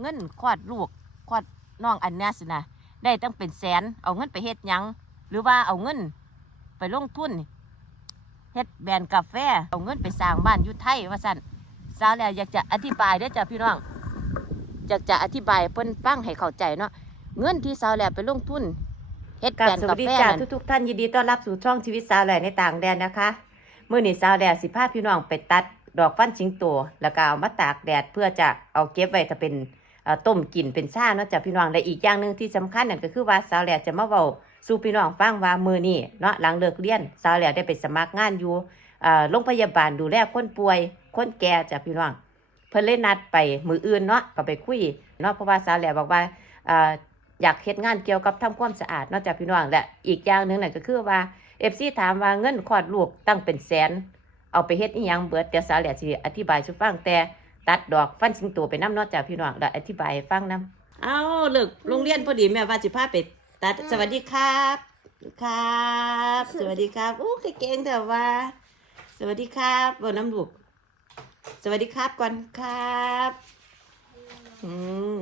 เงินคลอดลูกคลอดน้องอันเนี้ยสินะได้ตั้งเป็นแสนเอาเงินไปเฮ็ดหยัง หรือว่าเอาเงินไปลงทุนเฮ็ดแบรนด์กาแฟเอาเงินไปสร้างบ้านอยู่ไทยว่าสั่นสาวแล้วอยากจะอธิบายเด้อจ้ะพี่น้องอยากจะอธิบายเพิ่นฟังให้เข้าใจเนาะเงินที่สาวแล้วไปลงทุนเฮ็ดแบกับรนด์สกาวัสดีแฟจ้านั่นทุกๆท่านยินดีต้อนรับสู่ช่องชีวิตสาวแหล่ในต่างแดนนะคะเมื่อนี้สาวแหล่สิพาพี่น้องไปตัด ดอกฟันชิงโตแล้วก็เอามาตากแดดเพื่อจะเอาเก็บไว้ถ้าเป็นต้มกินเป็นซ่าเนาะจ้ะพี่น้องและอีกอย่างหนึ่งที่สำคัญนั่นก็คือว่าสาวแหล่จะมาเว้าสู่พี่น้องฟังว่ามือนี้เนาะหลังเลิกเรียนสาวแหล่ได้ไปสมัครงานอยู่โรงพยาบาลดูแลคนป่วยคนแก่จ้ะพี่น้อง เพิ่นเลยนัดไปมืออื่นเนาะก็ไปคุยเนาะเพราะว่าสาวแหล่บอกว่าอยากเฮ็ดงานเกี่ยวกับทำความสะอาดนอกจากพี่น้องและอีกอย่างหนึ่งนั่นก็คือว่าเอฟซีถามว่าเงินคลอดลูกตั้งเป็นแสน เอาไปเฮ็ดอีหยังเบิดเดี๋ยวสาวแหล่สิอธิบายให้ฟังแต่ตัดดอกฟันสิงโตไปน้ำนอกจากพี่น้องแล้วอธิบายให้ฟังนํเอาเลิกโรงเรียนพอดีแม่ว่าสิพาไปตัดสวัสดีครับ ครับ สวัสดีครับโอ้เก่งแต่ว่า สวัสดีครับบ่น้ำลูกสวัสดีครับก่อนครับอืม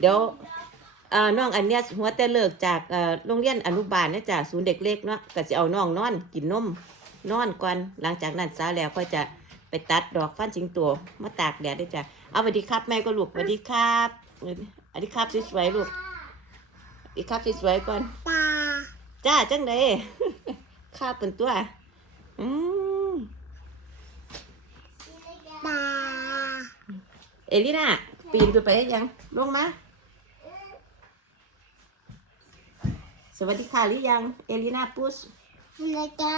เดี๋ยวเอ่อน้องอันเนี้ยหัวแต่เลิกจากเอ่อโรงเรียนอนุบาลเนี่ยจากศูนย์เด็กเล็กเนาะก็สิเอาน้องนอนกินนม นอนก่อนหลังจากนั้นซาแล้วก็จะไปตัดดอกฟันสิงโตมาตากแดดได้จ้ะเอาสวัสดีครับแม่ก็ลูกสวัสดีครับสวัสดีครับสวยๆลูกสวัสดีครับสวยๆก่อนตาจ้าจังไดครับเป็นตัวอืมเอลิน่าปีนขึ้นไปได้ยังลงมาสวัสดีค่ะหรือยัง เอลิน่าปุสเลกา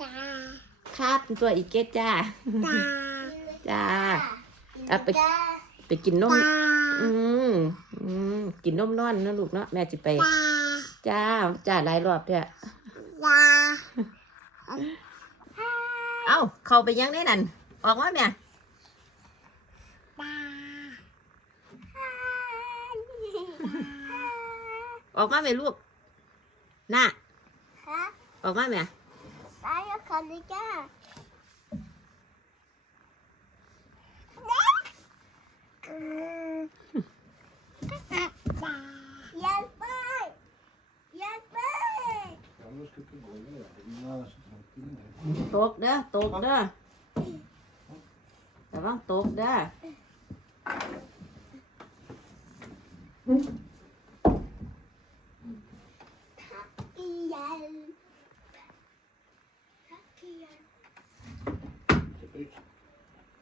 ตาครับเป็นตัวอีกเกตจ้าตาจ้าเอาไปไปกินนมตาอืมอืมกินนมนอนนะลูกเนาะแม่จะไปตาจ้าจ้าหลายรอบเถอะตาเอ้า เข้าไปยังได้นั่น ออกมาแม่ตาออกมาแม่ลูก น่ะฮะออกมาแม่ตา อย่าคันเลกาอืมตายันไปยันไป Allora che tu vuoi, rimasi tranquillo. ตกเด้อตกเด้อระวังตกเด้อ ยันยัน Capito? ส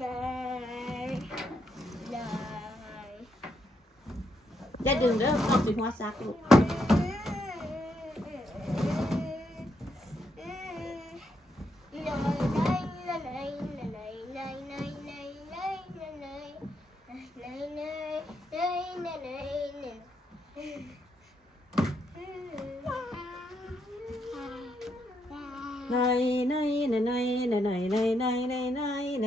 อย่าดึงเด้อเอาสิหัวซัก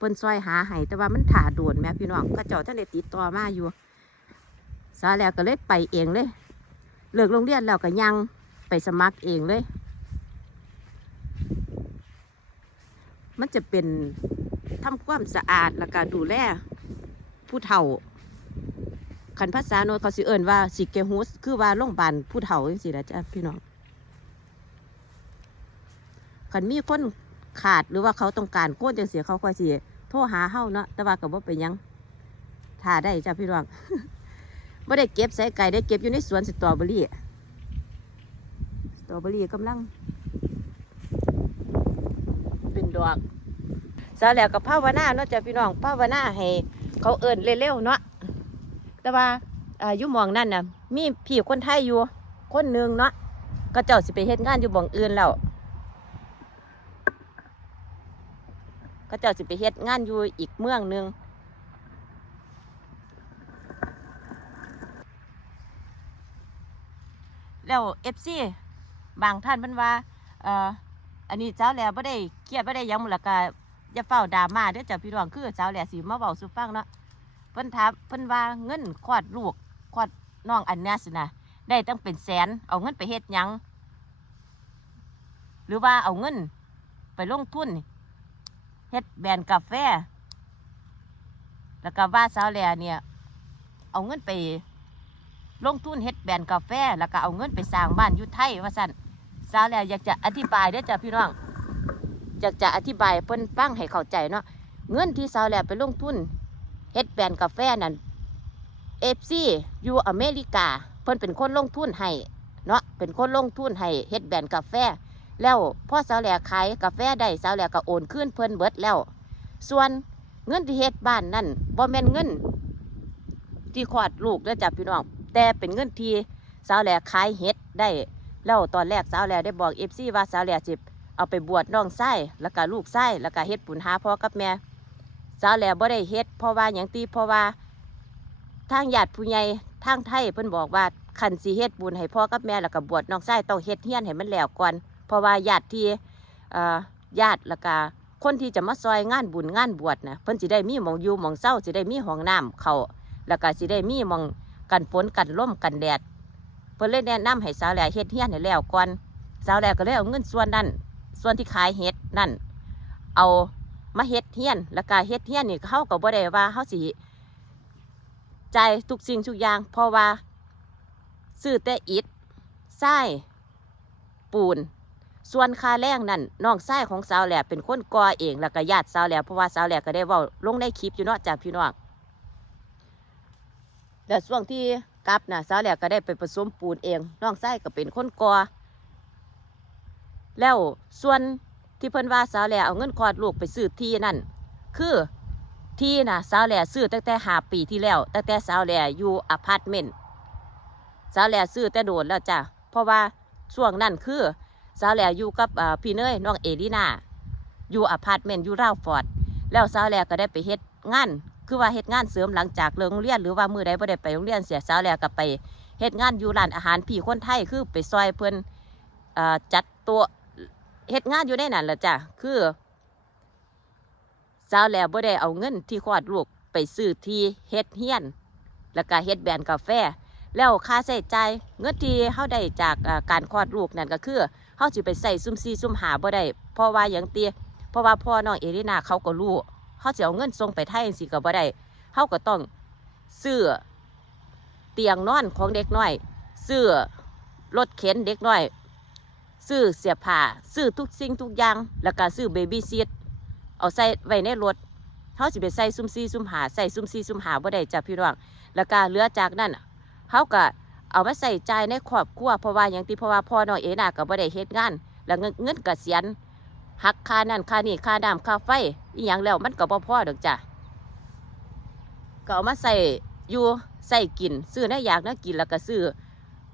เพิ่นซอยหาให้แต่ว่ามันถ่าโดนแม่พี่น้องเขาเจ้าท่านได้ติดต่อมาอยู่สาแล้วก็เลยไปเองเลยเลิกโรงเรียนแล้วก็ยังไปสมัครเองเลย มันจะเป็นทำความสะอาดแล้วก็ดูแลผู้เฒ่าขันภาษาโนเขาสิเอิ้นว่าสิเกฮุสคือว่าโรงพยาบาลผู้เฒ่าจังซี่ล่ะจ้ะพี่น้องขันมีคนขาดหรือว่าเขาต้องการโค่นจังซี่เขาก็สิ โทรหาเฮาเนาะแต่ว่าก็บ่เป็นยังถ่าได้จ้ะพี่น้องบ่ได้เก็บใส่ไก่ได้เก็บอยู่ในสวนสตรอเบอรี่สตรอเบอรี่กำลัง เป็นดอกสาแล้วกับภาวนาเนาะจ้ะพี่น้องภาวนาให้เขาเอิ้นเร็วๆเนาะแต่ว่าอายู่หมองนั่นน่ะ มีพี่คนไทยอยู่ คนหนึ่งเนาะก็เจ้าสิไปเฮ็ดงานอยู่หมองอื่นแล้ว ก็เจ้าสิไปเฮ็ดงานอยู่อีกเมืองนึงแล้วเอฟซีบางท่านมันว่าเอ่ออันนี้เจ้าแหล่บ่ได้เครียดบ่ได้ยังมดและก็อย่าเฝ้าดราม่าเด้อจ้ะพี่น้องคือเจ้าแหล่สิมาเว้าสู่ฟังเนาะเพิ่นถามเพิ่นว่าเงินคลอดลูกคลอดน้องอันเนี้ยสินะได้ตั้งเป็นแสนเอาเงินไปเฮ็ดหยังหรือว่าเอาเงินไปลงทุน เฮ็ดแบรนด์กาแฟ แล้วก็ว่าสาวแลเนี่ย เอาเงินไปลงทุนเฮ็ดแบรนด์กาแฟ แล้วก็เอาเงินไปสร้างบ้านอยู่ไทยว่าสั่นสาวแลอยากจะอธิบายเด้อจ้ะพี่น้อง อยากจะอธิบายเพิ่นฟังให้เข้าใจเนาะ เงินที่สาวแลไปลงทุนเฮ็ดแบรนด์กาแฟนั่นเอฟซีอยู่อเมริกา เพิ่นเป็นคนลงทุนให้เนาะ เป็นคนลงทุนให้เฮ็ดแบรนด์กาแฟ แล้วพ่อสาวแหล่ขายกาแฟได้สาวแหล่ก็โอนคืนเพิ่นเบิดแล้ว ส่วนเงินที่เฮ็ดบ้านนั่นบ่แม่นเงิน ที่คลอดลูกเด้อจ้ะพี่น้อง แต่เป็นเงินที่สาวแหล่ขายเฮ็ดได้แล้วตอนแรกสาวแหล่ได้บอกเอฟซีว่าสาวแหล่จิบเอาไปบวชน้องไส้แล้วก็ลูกไส้แล้วก็เฮ็ดปุญหาพ่อกับแม่สาวแหล่บ่ได้เฮ็ดเพราะว่าหยังตีเพราะว่าทางญาติผู้ใหญ่ทางไทยเพิ่นบอกว่าคันสิเฮ็ดบุญให้พ่อกับแม่แล้วก็บวชน้องไส้ต้องเฮ็ดเฮียนให้มันแล้วก่อน เพราะว่าญาติที่ญาติแล้วก็คนที่จะมาซอยงานบุญงานบวชนะเพิ่นสิได้มีหมองอยู่หมองเศร้าสิได้มีห้องน้ำเขาแล้วก็สิได้มีหมองกันฝนกันลมกันแดด เพิ่นเลยแนะนำให้สาวแหล่เฮ็ดเฮียนให้แล้วก่อนสาวแหล่ก็เลยเอาเงินส่วนนั้นส่วนที่ขายเฮ็ดนั่นเอามาเฮ็ดเฮียน แล้วก็เฮ็ดเฮียนนี่เขาก็บ่ได้ว่าเขาสิจ่ายทุกสิ่งทุกอย่าง เพราะว่าซื้อแต่อิฐทรายปูน ส่วนค่าแรงนั่นน้องชายของสาวแหลเป็นคนก่อเองแล้วก็ญาติสาวแหลเพราะว่าสาวแหลก็ได้เว้าลงในคลิปอยู่เนาะจากพี่น้องแล้วช่วงที่กลับนะสาวแหลกก็ได้ไปผสมปูนเองน้องไส้ก็เป็นคนกอแล้วส่วนที่เพิ่นว่าสาวแหลเอาเงินคอดลูกไปซื้อที่นั่น คือที่นะสาวแหลซื้อตั้งแต่หาปีที่แล้ว ตั้งแต่สาวแหลอยู่อพาร์ตเมนต์สาวแหลซื้อแต่โดนแล้วจ้ะเพราะว่าช่วงนั้นคือ สาวแหลอยู่กับพี่เนยน้องเอลินาอยู่อพาร์ตเมนต์อยู่ราวฟอร์ดแล้วสาวแหลก็ได้ไปเฮ็ดงานคือว่าเฮ็ดงานเสริมหลังจากเลิกโรงเรียนหรือว่ามือใดบ่ได้ไปโรงเรียนเสียสาวแล้วก็ไปเฮ็ดงานอยู่ร้านอาหารพี่คนไทยคือไปซอยเพิ่อ่อจัดต๊ะเฮ็ดงานอยู่ในนั้นแหละจ้ะคือสาวแล้วบ่ได้เอาเงินที่คลอดลูกไปซื้อที่เฮ็ดเฮียน แล้วก็เฮ็ดแบรนด์กาแฟ แล้วค่าใช้จ่ายเงินที่เฮาได้จากการคลอดลูกนั่นก็คือ เฮาสิไปใส่ซุ่มซี่ซุ่มหาบ่ได้เพราะว่าหยังเตียเพราะว่าพ่อน้องเอรินาเขาก็รู้เขาจะเอาเงินส่งไปไทยสิก็บ่ได้เขาก็ต้องซื้อเตียงนอนของเด็กน้อยซื้อรถเข็นเด็กน้อยซื้อเสียผ้าซื้อทุกสิ่งทุกอย่าง แล้วก็ซื้อเบบี้ซีทเอาใส่ไว้ในรถเขาสิไปใส่ซุ่มซีซุ่มหาใส่ซุ่มซีซุ่มหาบ่ได้จ้ะพี่น้องแล้วก็เหลือจากนั้นเขาก็ เอามาใส่ใจในครอบครัวเพราะว่าอย่างที่เพราะว่าพ่อน้องเอน่าก็บ่ได้เฮ็ดงาน แล้วเงินเงินเกษียณหักค่านั่นค่านี่ค่าน้ำค่าไฟอีหยังแล้วมันก็บ่พอดอกจ้ะก็เอามาใส่อยู่ใส่กิน ซื้อน้อยากน้กินแล้วก็ซื้อ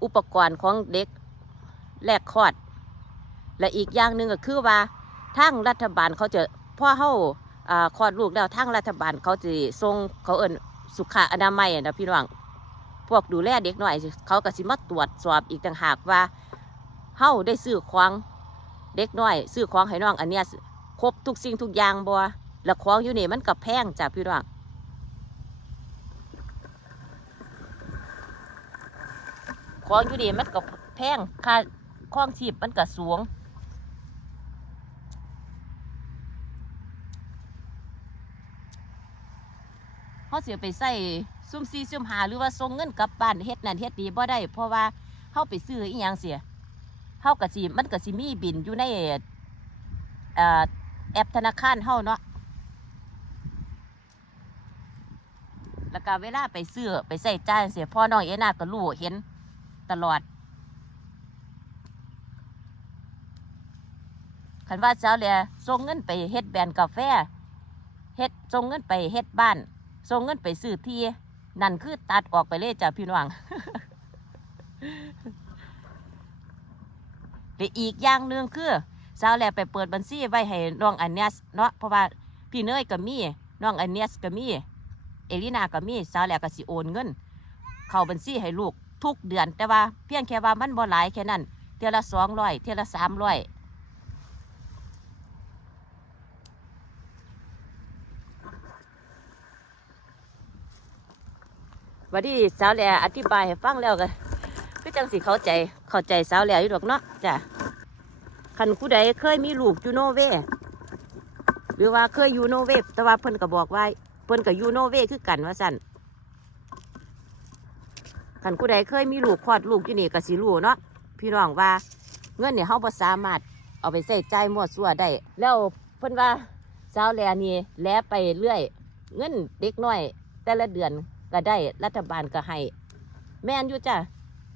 อุปกรณ์ของเด็กแลกคลอด และอีกอย่างหนึ่งก็คือว่าทางรัฐบาลเขาจะพ่อเฮาอ่าคลอดลูกแล้วทางรัฐบาลเขาจะส่งเขาเอิ้นสุขอนามัยนะพี่น้อง พวกดูแลเด็กน้อยเขาก็สิมาตรวจสอบอีกต่างหากว่าเฮาได้ซื้อของเด็กน้อยซื้อของให้น้องอันเนี้ยครบทุกสิ่งทุกอย่างบ่แล้วของอยู่นี่มันก็แพงจ้ะพี่น้องของอยู่นี่มันก็แพงค่าครองชีพมันก็สูงเขาเสียไปใส่ ซุ่มซีซุ่มหาหรือว่าส่งเงินกลับบ้านเฮ็ดนั่นเฮ็ดนี่บ่ได้ เพราะว่าเขาไปซื้ออีหยังเสียเฮาก็สิมันก็สิมีบินอยู่ในเอ่อแอปธนาคารเฮาเนาะแล้วก็เวลาไปซื้อไปใส่จ่ายเสียพ่อน้องเอนาก็รู้เห็นตลอดคันว่าเช้าแลส่งเงินไปเฮ็ดแบรนด์กาแฟเฮ็ดส่งเงินไปเฮ็ดบ้านส่งเงินไปซื้อที่ นั่นคือตัดออกไปเลยจ้ะพี่น้องหรืออีกอย่างหนึ่งคือสาวแลไปเปิดบัญชีไว้ให้น้องอันเนสเนาะเพราะว่าพี่เนยก็มีน้องอันเนสก็มี เอลินาก็มีสาวแลก็สิโอนเงิน เข้าบัญชีให้ลูกทุกเดือน แต่ว่าเพียงแค่ว่ามันบ่หลายแค่นั้นเท่าละสองร้อยเท่าละสามร้อย วันนี้สาวแหลอธิบายให้ฟังแล้วกันคือจังสิเข้าใจเข้าใจสาวแหลอยู่ดอกเนาะจ้ะคันผู้ใดเคยมีลูกอยู่โนเวหรือว่าเคยอยู่โนเวแต่ว่าเพิ่นก็บอกว่าเพิ่นกับยูโนเวคือกันว่าสั่นคันผู้ใดเคยมีลูกคลอดลูกอยู่นี่ก็สิรู้เนาะพี่น้องว่าเงินเนี่ยเฮาบ่สามารถเอาไปใส่จ่ายมั่วซั่วได้แล้วเพิ่นว่าสาวแลนี่แลไปเรื่อย เงินเด็กน้อย แต่ละเดือน ก็ได้รัฐบาลก็ให้แม่นอยู่จ้ะ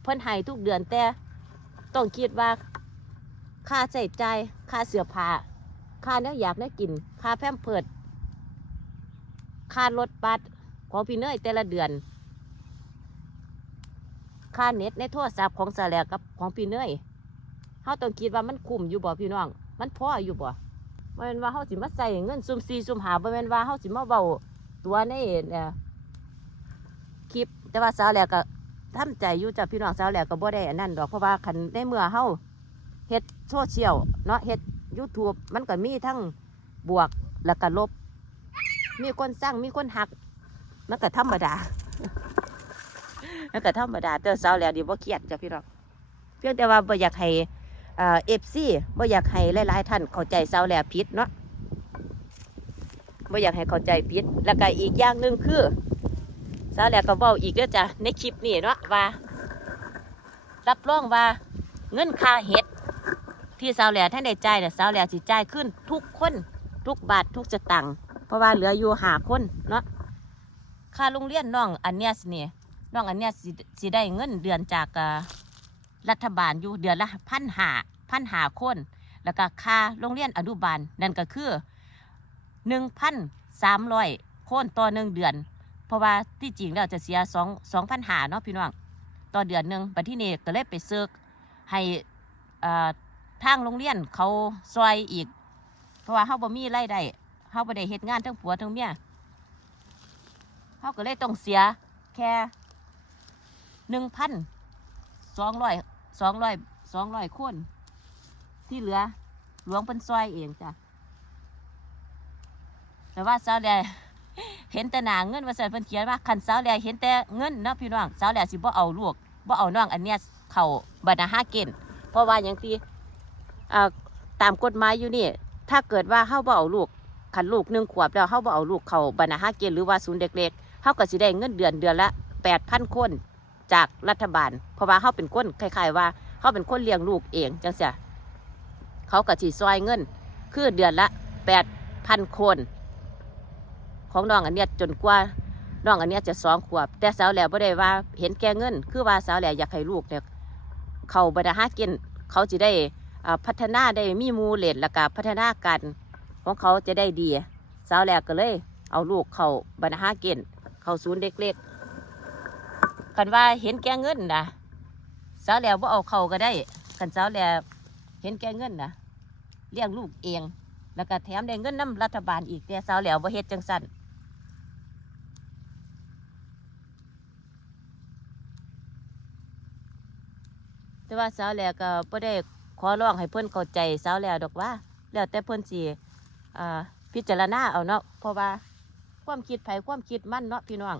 เพิ่นให้ทุกเดือนแต่ต้องคิดว่า ค่าใช้จ่ายค่าเสื้อผ้าค่าเนื้ออยากเนื้อกิน ค่าแพมเพิดค่ารถบัสของพี่เนยแต่ละเดือน ค่าเน็ตในโทรศัพท์ของสาแหลกกับของพี่เนยเขาต้องคิดว่ามันคุ้มอยู่บ่พี่น้อง มันพออยู่บ่บ่แม่นว่าเขาสิมาใส่เงินซุ่มซีซุ่มหาบ่แม่นว่าเขาสิมาเบาตัวในเนี่ย แต่ว่าสาวแหลกก็ทำใจอยู่จ้ะพี่น้องสาวแหลกก็บ่ได้อันนั้นดอกเพราะว่าคันในเมื่อเฮาเฮ็ดโซเชียลเนาะเฮ็ด YouTube มันก็มีทั้งบวกแล้วก็ลบ มีคนสร้างมีคนหัก มันก็ธรรมดา มันก็ธรรมดาแต่สาวแล้วดีบ่เครียดจ้ะพี่น้องเพียงแต่ว่าบ่อยากให้เอฟซีบ่อยากให้หลายๆท่านเข้าใจสาวแล้วผิดเนาะบ่อยากให้เข้าใจผิดแล้วก็อีกอย่างหนึ่งคือาวแล้วก็เว้าอีกเด้อจ้ะในคลิปนี้เนาะว่า รับรองว่าเงินค่าเห็ด ที่สาวแหล่ท่านได้จ่ายเนี่ยสาวแหล่สิจ่ายขึ้นทุกคนทุกบาททุกสตังค์เพราะว่าเหลืออยู่หาคนเนาะค่าโรงเรียนน้องอันเนี้ยสิเนี่ยน้องอันเนี้ยสิสิได้เงินเดือนจากรัฐบาลอยู่เดือนละพันหาพันหาคน แล้วก็ค่าโรงเรียนอนุบาลนั่นก็คือหนึ่งพันสามร้อยคนต่อหนึ่งเดือน เพราะว่าที่จริงแล้วจะเสียสองสองพันหาเนาะพี่น้องต่อเดือนหนึ่งบัดที่นี่ก็เลยไปเซิร์กให้อ่าทางโรงเรียนเขาซอยอีก เพราะว่าเขาบ่มีรายได้เขาบ่ได้เฮ็ดงานทั้งผัวทั้งเมียเขาก็เลยต้องเสียแค่หนึ่งพันสองร้อยสองร้อยสองร้อยคนที่เหลือหลวงเป็นซอยเองจ้ะแต่ว่าสาวแด เห็นแต่หนาเงินว่าสันเพิ่นเขียนว่าคันสาวแดเห็นแต่เงินเนาะพี่น้องสาวแดสิบ่เอาลูกบ่เอาน้องอันเนี้ยเข้าบรรณาหาเกณฑ์เพราะว่าอย่างที่ตามกฎหมายอยู่นี่ ถ้าเกิดว่าเฮาบ่เอาลูกคันลูกหนึ่งขวบแล้วเฮาบ่เอาลูกเข้าบรรณาหาเกณฑ์หรือว่าศูนย์เด็กเล็กเฮาก็สิได้เงินเดือนเดือนละ8,000คนจากรัฐบาล เพราะว่าเฮาเป็นคนคล้ายๆว่าเฮาเป็นคนเลี้ยงลูกเองจังซี่เขาก็สิซอยเงิน คือเดือนละ8,000คน ของน้องอันเนี้ยจนกว่าน้องอันเนี้ยจะสองขวบ แต่สาวแหล่บ่ได้ว่าเห็นแก่เงิน คือว่าสาวแหล่อยากให้ลูกเนี่ยเขาบรรดาหาเกณฑ์เขาจะได้พัฒนาได้มีมูเลดแล้วก็พัฒนาการของเขาจะได้ดี สาวแหล่ก็เลย เอาลูกเขาบรรดาหาเกณฑ์เขาศูนย์เด็กเล็กกันว่าเห็นแก่เงินนะสาวแหล่บ่เอาเขาก็ได้กันสาวแหล่เห็นแก่เงินนะเลี้ยงลูกเอง แล้วก็แถมได้เงินน้ำรัฐบาลอีกแต่สาวแหล้วบ่เฮ็ดจังสั่น แต่ว่าสาวแหล้วก็บ่ได้ขอร้องให้เพิ่นเข้าใจสาวแหล้วดอกว่า แล้วแต่เพิ่นสิอ่าพิจารณาเอาเนาะเพราะว่าความคิดไผความคิดมั่นเนาะพี่น้อง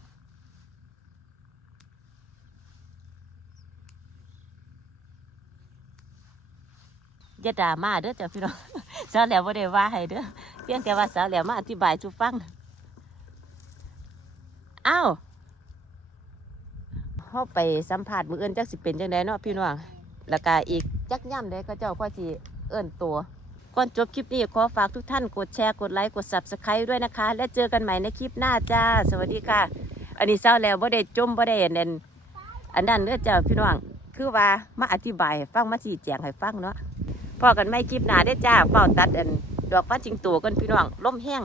อย่าด่ามาเด้อจ้ะพี่น้องสาวแหล้วบ่ได้ว่าให้เด้อเพียงแต่ว่าสาวแหล้วมาอธิบายสู่ฟังอ้าวเฮาไปสัมภาษณ์มื้ออื่นจักสิเป็นจังไดเนาะพี่น้อง แล้วก็อีกจักย่ำใดก็เจ้าค่อยสิเอิ้นตัว ก่อนจบคลิปนี้ขอฝากทุกท่านกดแชร์กดไลค์กด Subscribe ด้วยนะคะ และเจอกันใหม่ในคลิปหน้าจ้า สวัสดีค่ะ อันนี้เศร้าแล้วบ่ได้จมบ่ได้อันนั้นอันนั้นเด้อเจ้าพี่น้องคือว่ามาอธิบายให้ฟังมาชี้แจงให้ฟังเนาะพอกันไม่คลิปหน้าได้จ้าเฝ้าตัดอันดอกฟ้าจิงโตกันพี่น้องลมแห้ง